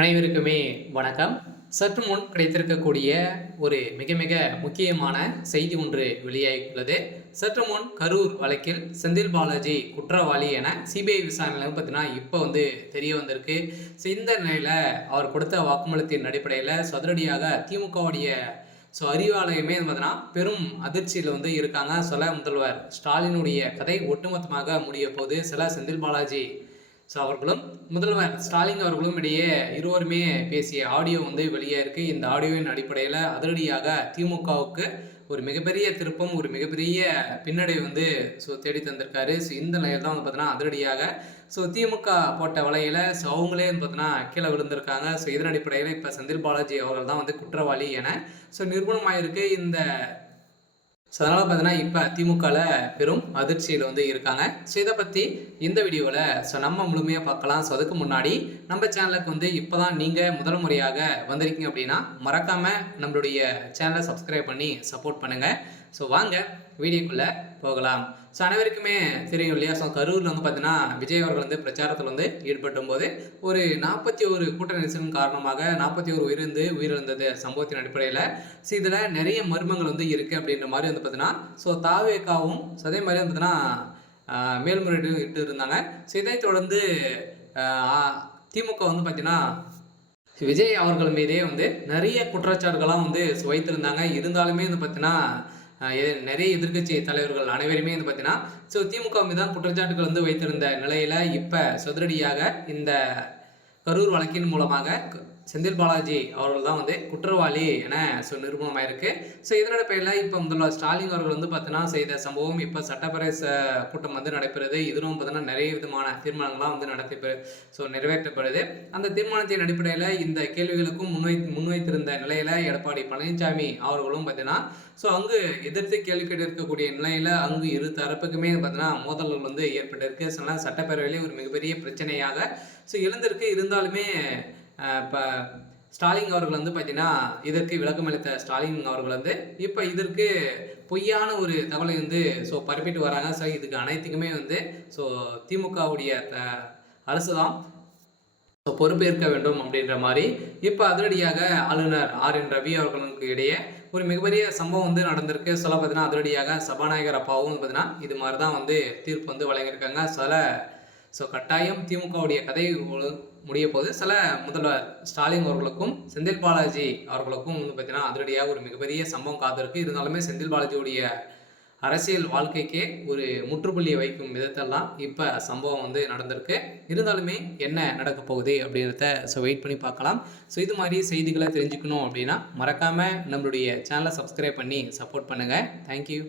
அனைவருக்குமே வணக்கம். சற்று முன் கிடைத்திருக்கக்கூடிய ஒரு மிக மிக முக்கியமான செய்தி ஒன்று வெளியாகியுள்ளது. சற்று முன் கரூர் வழக்கில் செந்தில் பாலாஜி குற்றவாளி என சிபிஐ விசாரணையில் பார்த்தீங்கன்னா இப்போ தெரிய வந்திருக்கு. இந்த நிலையில் அவர் கொடுத்த வாக்குமூலத்தின் அடிப்படையில் சதுரடியாக திமுகவுடைய அறிவாலயமே பார்த்தீங்கன்னா பெரும் அதிர்ச்சியில் இருக்காங்க. சில முதல்வர் ஸ்டாலினுடைய கதை ஒட்டுமொத்தமாக முடிய போது சில செந்தில் பாலாஜி அவர்களும் முதல்வர் ஸ்டாலின் அவர்களும் இடையே இருவருமே பேசிய ஆடியோ வெளியே இருக்கு. இந்த ஆடியோவின் அடிப்படையில் அதிரடியாக திமுகவுக்கு ஒரு மிகப்பெரிய திருப்பம், ஒரு மிகப்பெரிய பின்னடை தேடி தந்திருக்காரு. இந்த நிலையில் தான் பார்த்தீங்கன்னா அதிரடியாக திமுக போட்ட வலையில அவங்களே பார்த்தீங்கன்னா கீழே விழுந்திருக்காங்க. இதன் அடிப்படையில் இப்போ செந்தில் பாலாஜி அவர்கள் தான் குற்றவாளி என நிரூபணமாயிருக்கு. இந்த அதனால் பார்த்தீங்கன்னா இப்போ திமுகவில் பெரும் அதிர்ச்சியில் இருக்காங்க. இதை பற்றி இந்த வீடியோவில் நம்ம முழுமையாக பார்க்கலாம். அதுக்கு முன்னாடி நம்ம சேனலுக்கு இப்போ தான் நீங்கள் முதல் முறையாக வந்திருக்கீங்க அப்படின்னா மறக்காமல் நம்மளுடைய சேனலை சப்ஸ்கிரைப் பண்ணி சப்போர்ட் பண்ணுங்கள். வாங்க வீடியோக்குள்ளே போகலாம். அனைவருக்குமே தெரியும் இல்லையா? கரூரில் பார்த்தீங்கன்னா விஜய் அவர்கள் பிரச்சாரத்தில் ஈடுபட்டும் போது ஒரு 41 கூட்ட நெரிசலின் காரணமாக 41 உயிரிழந்தது சம்பவத்தின் அடிப்படையில் இதில் நிறைய மர்மங்கள் இருக்குது அப்படின்ற மாதிரி பார்த்தீங்கன்னா தாவேக்காவும் அதே மாதிரி பார்த்தீங்கன்னா மேல்முறையீடு இட்டு இருந்தாங்க. இதை தொடர்ந்து திமுக பார்த்தீங்கன்னா விஜய் அவர்கள் மீதே நிறைய குற்றச்சாட்டுகள்லாம் வைத்திருந்தாங்க. இருந்தாலுமே பார்த்தீங்கன்னா நிறைய எதிர்கட்சி தலைவர்கள் அனைவருமே பார்த்தீங்கன்னா திமுக மீது தான் குற்றச்சாட்டுகள் வைத்திருந்த நிலையில இப்ப சதுரடியாக இந்த கரூர் வழக்கின் மூலமாக செந்தில் பாலாஜி அவர்கள் தான் குற்றவாளி என நிரூபணமாயிருக்கு. இதனோட பேரில் இப்போ முதல்வர் ஸ்டாலின் அவர்கள் பார்த்தீங்கன்னா செய்த சம்பவம் இப்போ சட்டப்பேரவை கூட்டம் நடைபெறுது. இதுவும் பார்த்தீங்கன்னா நிறைய விதமான தீர்மானங்கள்லாம் நிறைவேற்றப்படுது. அந்த தீர்மானத்தின் அடிப்படையில் இந்த கேள்விகளுக்கும் முன்வைத்திருந்த நிலையில எடப்பாடி பழனிசாமி அவர்களும் பார்த்தீங்கன்னா அங்கு எதிர்த்து கேள்வி கேட்டிருக்கக்கூடிய நிலையில அங்கு இரு தரப்புக்குமே பார்த்தீங்கன்னா மோதல்கள் ஏற்பட்டிருக்கு. சட்டப்பேரவையிலே ஒரு மிகப்பெரிய பிரச்சனையாக எழுந்திருக்கு. இருந்தாலுமே இப்போ ஸ்டாலின் அவர்கள் பார்த்தீங்கன்னா இதற்கு விளக்கம் அளித்த ஸ்டாலின் அவர்கள் இப்போ இதற்கு பொய்யான ஒரு தகவலை பரப்பிட்டு வராங்க. இதுக்கு அனைத்துக்குமே திமுகவுடைய அரசு தான் பொறுப்பேற்க வேண்டும் அப்படின்ற மாதிரி இப்போ அதிரடியாக ஆளுநர் RN ரவி அவர்களுக்கு இடையே ஒரு மிகப்பெரிய சம்பவம் நடந்திருக்கு. பார்த்தீங்கன்னா அதிரடியாக சபாநாயகர் அப்பாவும் பார்த்தீங்கன்னா இது மாதிரி தான் தீர்ப்பு வழங்கியிருக்காங்க. கட்டாயம் திமுகவுடைய கதை முடிய போது முதல்வர் ஸ்டாலின் அவர்களுக்கும் செந்தில் பாலாஜி அவர்களுக்கும் பார்த்தீங்கன்னா அதிரடியாக ஒரு மிகப்பெரிய சம்பவம் காத்திருக்கு. இருந்தாலுமே செந்தில் பாலாஜியுடைய அரசியல் வாழ்க்கைக்கே ஒரு முற்றுப்புள்ளியை வைக்கும் விதத்தெல்லாம் இப்போ சம்பவம் நடந்திருக்கு. இருந்தாலுமே என்ன நடக்க போகுது அப்படின்றத வெயிட் பண்ணி பார்க்கலாம். இது மாதிரி செய்திகளை தெரிஞ்சுக்கணும் அப்படின்னா மறக்காமல் நம்மளுடைய சேனலை சப்ஸ்கிரைப் பண்ணி சப்போர்ட் பண்ணுங்கள். தேங்க்யூ.